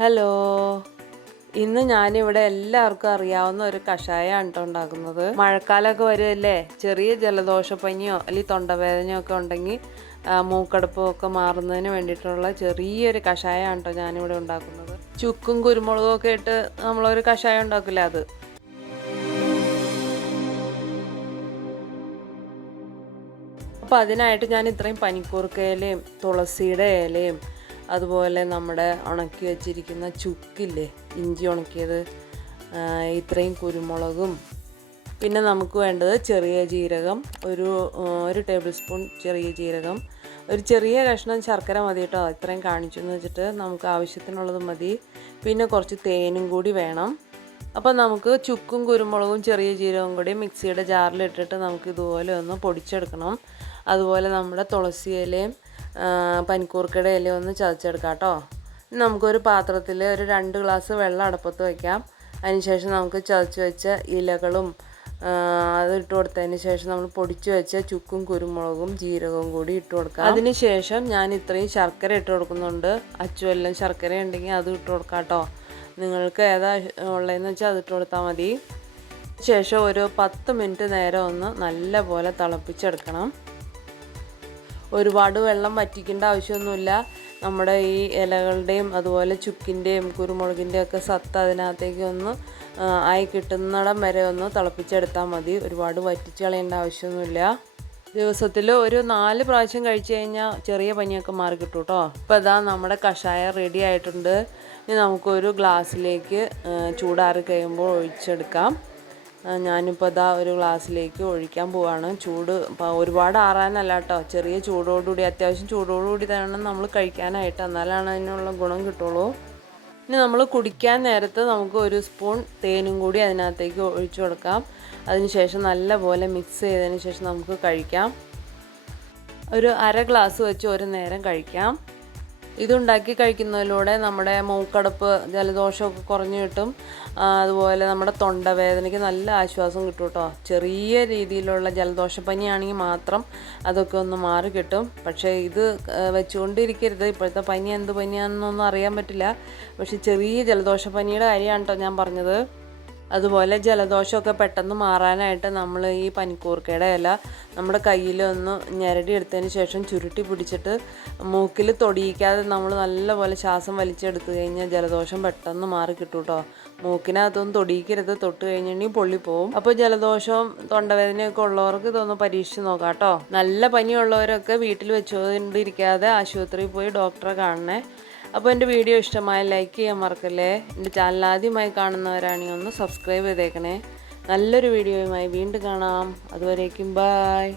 Hello. ഇന്ന് ഞാനിവിടെ എല്ലാവർക്കും അറിയാവുന്ന ഒരു കഷായമാണ് കേട്ടോ ഉണ്ടാക്കുന്നത്. മഴക്കാലമൊക്കെ വരുമല്ലേ ചെറിയ ജലദോഷപ്പനിയോ അല്ലെങ്കിൽ തൊണ്ടവേദനയോ ഒക്കെ ഉണ്ടെങ്കിൽ മൂക്കടപ്പോ ഒക്കെ മാറുന്നതിന് വേണ്ടിയിട്ടുള്ള ചെറിയൊരു കഷായമാണ് കേട്ടോ ഞാനിവിടെ ഉണ്ടാക്കുന്നത്. ചുക്കും കുരുമുളകും ഒക്കെ ഇട്ട് നമ്മളൊരു കഷായം ഉണ്ടാക്കില്ല അത്? അപ്പോൾ അതിനായിട്ട് ഞാൻ ഇത്രയും പനിക്കൂർക്ക ഇലയും തുളസിയുടെ ഇലയും അതുപോലെ നമ്മുടെ ഉണക്കി വെച്ചിരിക്കുന്ന ചുക്കില്ലേ ഇഞ്ചി ഉണക്കിയത് ഇത്രയും കുരുമുളകും. പിന്നെ നമുക്ക് വേണ്ടത് ചെറിയ ജീരകം ഒരു ഒരു ടേബിൾ സ്പൂൺ ചെറിയ ജീരകം. ഒരു ചെറിയ കഷ്ണം ശർക്കര മതി കേട്ടോ ഇത്രയും കാണിച്ചു എന്ന് വെച്ചിട്ട് നമുക്ക് ആവശ്യത്തിനുള്ളത് മതി. പിന്നെ കുറച്ച് തേനും കൂടി വേണം. അപ്പോൾ നമുക്ക് ചുക്കും കുരുമുളകും ചെറിയ ജീരകവും കൂടി മിക്സിയുടെ ജാറിലിട്ടിട്ട് നമുക്ക് ഇതുപോലെ ഒന്ന് പൊടിച്ചെടുക്കണം. അതുപോലെ നമ്മുടെ തുളസി ഇലയും പനിക്കൂർക്കയുടെ ഇല ഒന്ന് ചതച്ചെടുക്കാം കേട്ടോ. നമുക്കൊരു പാത്രത്തിൽ ഒരു രണ്ട് ഗ്ലാസ് വെള്ളം അടുപ്പത്ത് വയ്ക്കാം അതിനുശേഷം നമുക്ക് ചതച്ച് വെച്ച ഇലകളും അത് ഇട്ട് കൊടുത്തതിന് ശേഷം നമ്മൾ പൊടിച്ച് വെച്ച ചുക്കും കുരുമുളകും ജീരകവും കൂടി ഇട്ട് കൊടുക്കാം. അതിന് ശേഷം ഞാൻ ഇത്രയും ശർക്കര ഇട്ട് കൊടുക്കുന്നുണ്ട്. അച്ചുവെല്ലാം ശർക്കര ഉണ്ടെങ്കിൽ അത് ഇട്ട് കൊടുക്കാം കേട്ടോ. നിങ്ങൾക്ക് ഏതാ ഉള്ളതെന്ന് വെച്ചാൽ അത് ഇട്ട് കൊടുത്താൽ മതി. ശേഷം ഒരു പത്ത് മിനിറ്റ് നേരം ഒന്ന് നല്ല പോലെ തിളപ്പിച്ചെടുക്കണം. ഒരുപാട് വെള്ളം വറ്റിക്കേണ്ട ആവശ്യമൊന്നുമില്ല. നമ്മുടെ ഈ ഇലകളുടെയും അതുപോലെ ചുക്കിന്റെയും കുരുമുളകിന്റെയും ഒക്കെ സത്ത് അതിനകത്തേക്ക് ഒന്ന് ആയി കിട്ടുന്നിടം വരെ ഒന്ന് തിളപ്പിച്ചെടുത്താൽ മതി. ഒരുപാട് വറ്റിച്ച് കളയേണ്ട ആവശ്യമൊന്നുമില്ല. ദിവസത്തിൽ ഒരു നാല് പ്രാവശ്യം കഴിച്ചു കഴിഞ്ഞാൽ ചെറിയ പനിയൊക്കെ മാറി കിട്ടും കേട്ടോ ഇപ്പോൾ ഇതാ നമ്മുടെ കഷായം റെഡി ആയിട്ടുണ്ട്. ഇനി നമുക്കൊരു ഗ്ലാസ്സിലേക്ക് ചൂടാറി കഴിയുമ്പോൾ ഒഴിച്ചെടുക്കാം. ഞാനിപ്പോൾ ഇതാ ഒരു ഗ്ലാസ്സിലേക്ക് ഒഴിക്കാൻ പോവാണ്. ചൂട് ഒരുപാട് ആറാനല്ല കേട്ടോ ചെറിയ ചൂടോടുകൂടി അത്യാവശ്യം ചൂടോടുകൂടി തന്നെ നമ്മൾ കഴിക്കാനായിട്ട്. എന്നാലാണ് അതിനുള്ള ഗുണം കിട്ടുള്ളൂ. ഇനി നമ്മൾ കുടിക്കാൻ നേരത്ത് നമുക്ക് ഒരു സ്പൂൺ തേനും കൂടി അതിനകത്തേക്ക് ഒഴിച്ചു കൊടുക്കാം. അതിനുശേഷം നല്ലപോലെ മിക്സ് ചെയ്തതിന് ശേഷം നമുക്ക് കഴിക്കാം. ഒരു അര ഗ്ലാസ് വെച്ച് ഒരു നേരം കഴിക്കാം. ഇതുണ്ടാക്കി കഴിക്കുന്നതിലൂടെ നമ്മുടെ മൂക്കടപ്പ് ജലദോഷമൊക്കെ കുറഞ്ഞു കിട്ടും. അതുപോലെ നമ്മുടെ തൊണ്ടവേദനയ്ക്ക് നല്ല ആശ്വാസം കിട്ടും കേട്ടോ. ചെറിയ രീതിയിലുള്ള ജലദോഷപ്പനിയാണെങ്കിൽ മാത്രം അതൊക്കെ ഒന്ന് മാറി കിട്ടും. പക്ഷേ ഇത് വെച്ചുകൊണ്ടിരിക്കരുത്. ഇപ്പോഴത്തെ പനി എന്ത് പനിയാണെന്നൊന്നും അറിയാൻ പറ്റില്ല. പക്ഷേ ചെറിയ ജലദോഷപ്പനിയുടെ കാര്യമാണ് കേട്ടോ ഞാൻ പറഞ്ഞത്. അതുപോലെ ജലദോഷമൊക്കെ പെട്ടെന്ന് മാറാനായിട്ട് നമ്മൾ ഈ പനിക്കൂർക്കയുടെ ഇല നമ്മുടെ കയ്യിൽ ഒന്ന് ഞെരടി എടുത്തതിന് ശേഷം ചുരുട്ടി പിടിച്ചിട്ട് മൂക്കിൽ തൊടിയിക്കാതെ നമ്മൾ നല്ലപോലെ ശ്വാസം വലിച്ചെടുത്തു കഴിഞ്ഞാൽ ജലദോഷം പെട്ടെന്ന് മാറി കിട്ടും കേട്ടോ. മൂക്കിനകത്തൊന്നും തൊടിയിക്കരുത്. തൊട്ട് കഴിഞ്ഞിട്ടുണ്ടെങ്കിൽ പൊള്ളിപ്പോവും അപ്പോൾ ജലദോഷവും തൊണ്ടവേദനയൊക്കെ ഉള്ളവർക്ക് ഇതൊന്ന് പരീക്ഷിച്ച് നോക്കാം കേട്ടോ. നല്ല പനിയുള്ളവരൊക്കെ വീട്ടിൽ വെച്ചുകൊണ്ടിരിക്കാതെ ആശുപത്രിയിൽ പോയി ഡോക്ടറെ കാണണേ. അപ്പോൾ എന്റെ വീഡിയോ ഇഷ്ടമായ ലൈക്ക് ചെയ്യാൻ മറക്കല്ലേ? എന്റെ ചാനൽ ആദ്യമായി കാണുന്നവരാണെങ്കിൽ ഒന്ന് സബ്സ്ക്രൈബ് ചെയ്തേക്കണേ. നല്ലൊരു വീഡിയോയുമായി വീണ്ടും കാണാം. അതുവരേക്കും ബായ്